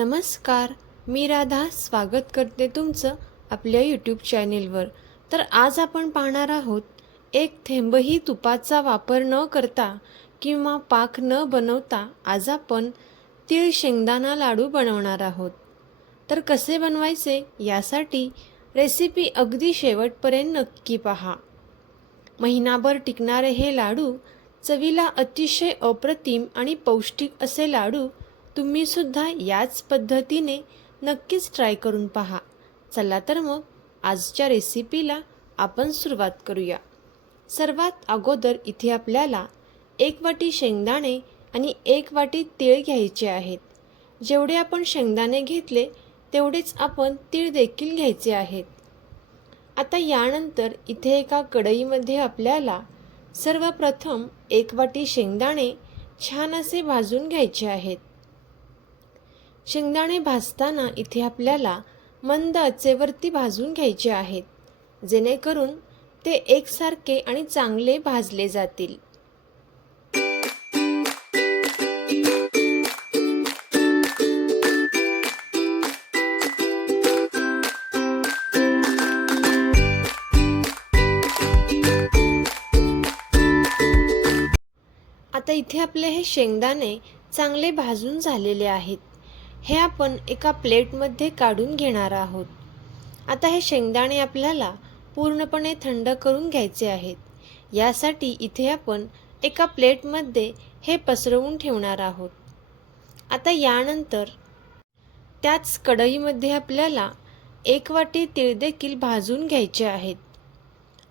नमस्कार मी राधा स्वागत करते तुमचं आपल्या यूट्यूब चॅनेलवर तर आज आपण पाहणार आहोत एक थेंबही तुपाचा वापर न करता किंवा पाक न बनवता आज आपण तीळ शेंगदाणा लाडू बनवणार आहोत. तर कसे बनवायचे यासाठी रेसिपी अगदी शेवटपर्यंत नक्की पहा. महिनाभर टिकणारे हे लाडू चवीला अतिशय अप्रतिम आणि पौष्टिक असे लाडू तुम्ही सुद्धा याच पद्धतीने नक्कीच ट्राय करून पहा. चला तर मग आजच्या रेसिपीला आपण सुरुवात करूया. सर्वात अगोदर इथे आपल्याला एक वाटी शेंगदाणे आणि एक वाटी तीळ घ्यायचे आहेत. जेवढे आपण शेंगदाणे घेतले तेवढेच आपण तीळ देखील घ्यायचे आहेत. आता यानंतर इथे एका कढईमध्ये आपल्याला सर्वप्रथम एक वाटी शेंगदाणे छान असे भाजून घ्यायचे आहेत. शेंगदाणे भाजताना इथे आपल्याला मंद आचेवरती भाजून घ्यायचे आहेत जेणेकरून ते एकसारखे आणि चांगले भाजले जातील. आता इथे आपले हे शेंगदाणे चांगले भाजून झालेले आहेत. हे आपण एका प्लेटमध्ये काढून घेणार आहोत. आता हे शेंगदाणे आपल्याला पूर्णपणे थंड करून घ्यायचे आहेत. यासाठी इथे आपण एका प्लेटमध्ये हे पसरवून ठेवणार आहोत. आता यानंतर त्याच कढईमध्ये आपल्याला एक वाटी तीळ देखील भाजून घ्यायचे आहेत.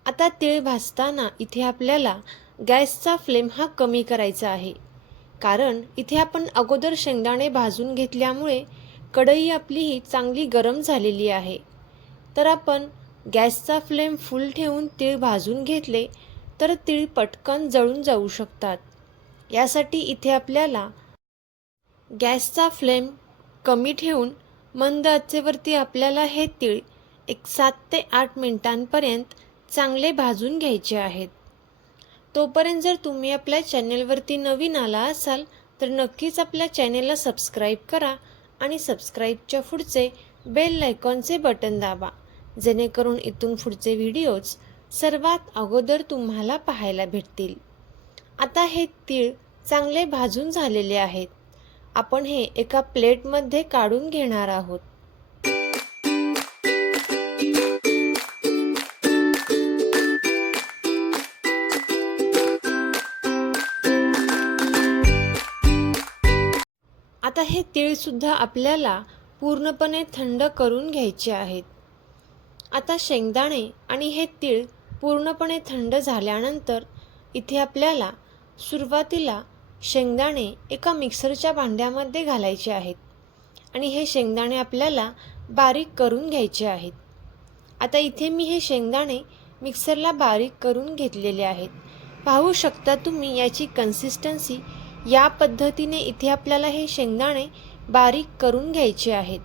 आता तीळ भाजताना इथे आपल्याला गॅसचा फ्लेम हा कमी करायचा आहे. कारण इथे आपण अगोदर शेंगदाणे भाजून घेतल्यामुळे कढई आपली ही चांगली गरम झालेली आहे. तर आपण गॅसचा फ्लेम फुल ठेवून तीळ भाजून घेतले तर तीळ पटकन जळून जाऊ शकतात. यासाठी इथे आपल्याला गॅसचा फ्लेम कमी ठेवून मंद आचेवरती आपल्याला हे तीळ एक सात ते आठ मिनिटांपर्यंत चांगले भाजून घ्यायचे आहेत. तोपर्यंत जर तुम्ही आपल्या चॅनेलवरती नवीन आला असाल तर नक्कीच आपल्या चॅनेलला सबस्क्राईब करा आणि सबस्क्राईबच्या पुढचे बेल लायकॉनचे बटन दाबा. जेणेकरून इथून पुढचे व्हिडिओज सर्वात अगोदर तुम्हाला पाहायला भेटतील. आता हे तीळ चांगले भाजून झालेले आहेत. आपण हे एका प्लेटमध्ये काढून घेणार आहोत. आता हे तीळसुद्धा आपल्याला पूर्णपणे थंड करून घ्यायचे आहेत. आता शेंगदाणे आणि हे तीळ पूर्णपणे थंड झाल्यानंतर इथे आपल्याला सुरुवातीला शेंगदाणे एका मिक्सरच्या भांड्यामध्ये घालायचे आहेत आणि हे शेंगदाणे आपल्याला बारीक करून घ्यायचे आहेत. आता इथे मी हे शेंगदाणे मिक्सरला बारीक करून घेतलेले आहेत. पाहू शकता तुम्ही याची कन्सिस्टन्सी या पद्धतीने इथे आपल्याला हे शेंगदाणे बारीक करून घ्यायचे आहेत.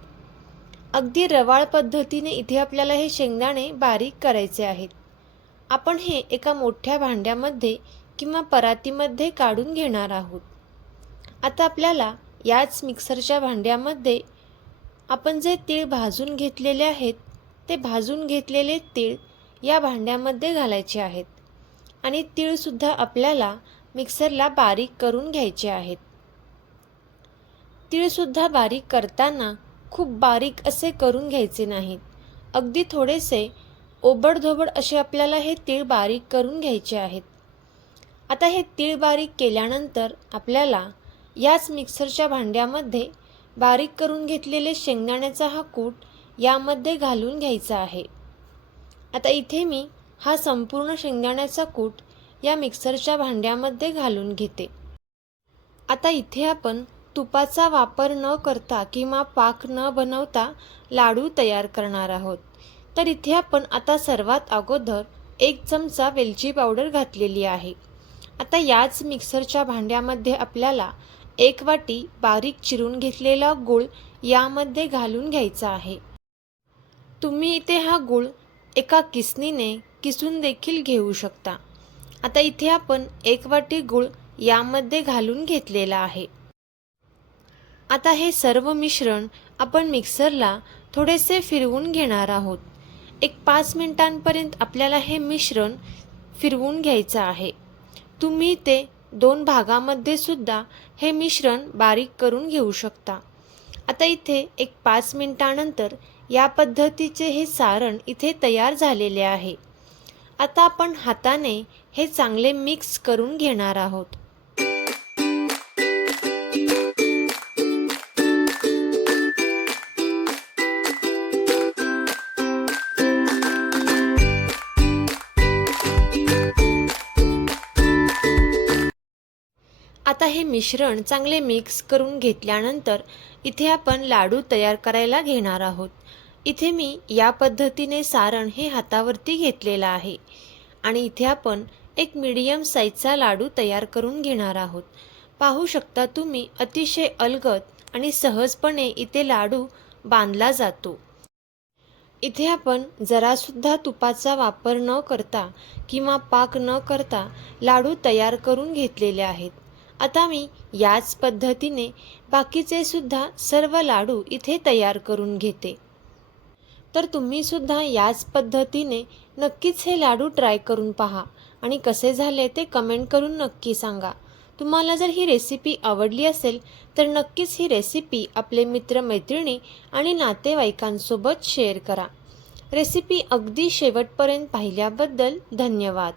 अगदी रवाळ पद्धतीने इथे आपल्याला हे शेंगदाणे बारीक करायचे आहेत. आपण हे एका मोठ्या भांड्यामध्ये किंवा परातीमध्ये काढून घेणार आहोत. आता आपल्याला याच मिक्सरच्या भांड्यामध्ये आपण जे तीळ भाजून घेतलेले आहेत ते भाजून घेतलेले तीळ या भांड्यामध्ये घालायचे आहेत. आणि तीळसुद्धा आपल्याला मिक्सरला बारीक करून घ्यायचे आहेत. तीळसुद्धा बारीक करताना खूप बारीक असे करून घ्यायचे नाहीत. अगदी थोडेसे ओबडधोबड असे आपल्याला हे तीळ बारीक करून घ्यायचे आहेत. आता हे तीळ बारीक केल्यानंतर आपल्याला याच मिक्सरच्या भांड्यामध्ये बारीक करून घेतलेले शेंगदाण्याचा हा कूट यामध्ये घालून घ्यायचा आहे. आता इथे मी हा संपूर्ण शेंगदाण्याचा कूट या मिक्सरच्या भांड्यामध्ये घालून घेते. आता इथे आपण तुपाचा वापर न करता किंवा पाक न बनवता लाडू तयार करणार आहोत. तर इथे आपण आता सर्वात अगोदर एक चमचा वेलची पावडर घातलेली आहे. आता याच मिक्सरच्या भांड्यामध्ये आपल्याला एक वाटी बारीक चिरून घेतलेला गूळ यामध्ये घालून घ्यायचा आहे. तुम्ही इथे हा गूळ एका किसनीने किसून देखील घेऊ शकता. आता इथे आपण एक वाटी गूळ यामध्ये घालून घेतलेला आहे. आता हे सर्व मिश्रण आपण मिक्सरला थोडेसे फिरवून घेणार आहोत. एक पाच मिनिटांपर्यंत आपल्याला हे मिश्रण फिरवून घ्यायचं आहे. तुम्ही ते दोन भागामध्ये सुद्धा हे मिश्रण बारीक करून घेऊ शकता. आता इथे एक पाच मिनिटानंतर या पद्धतीचे हे सारण इथे तयार झालेले आहे. आता आपण हाताने हे चांगले मिक्स करून घेणार आहोत. आता हे मिश्रण चांगले मिक्स करून घेतल्यानंतर इथे आपण लाडू तयार करायला घेणार आहोत. इथे मी या पद्धतीने सारण हे हातावरती घेतलेलं आहे. आणि इथे आपण एक मीडियम साईजचा लाडू तयार करून घेणार आहोत. पाहू शकता तुम्ही अतिशय अलगद आणि सहजपणे इथे लाडू बांधला जातो. इथे आपण जरासुद्धा तुपाचा वापर न करता किंवा पाक न करता लाडू तयार करून घेतलेले आहेत. आता मी याच पद्धतीने बाकीचे सुद्धा सर्व लाडू इथे तयार करून घेते. तर तुम्ही सुद्धा याच पद्धतीने नक्कीच हे लाडू ट्राय करून पहा. आणि कसे झाले ते कमेंट करून नक्की सांगा. तुम्हाला जर ही रेसिपी आवडली असेल तर नक्कीच ही रेसिपी आपले मित्रमैत्रिणी आणि नातेवाईकांसोबत शेअर करा. रेसिपी अगदी शेवटपर्यंत पाहिल्याबद्दल धन्यवाद.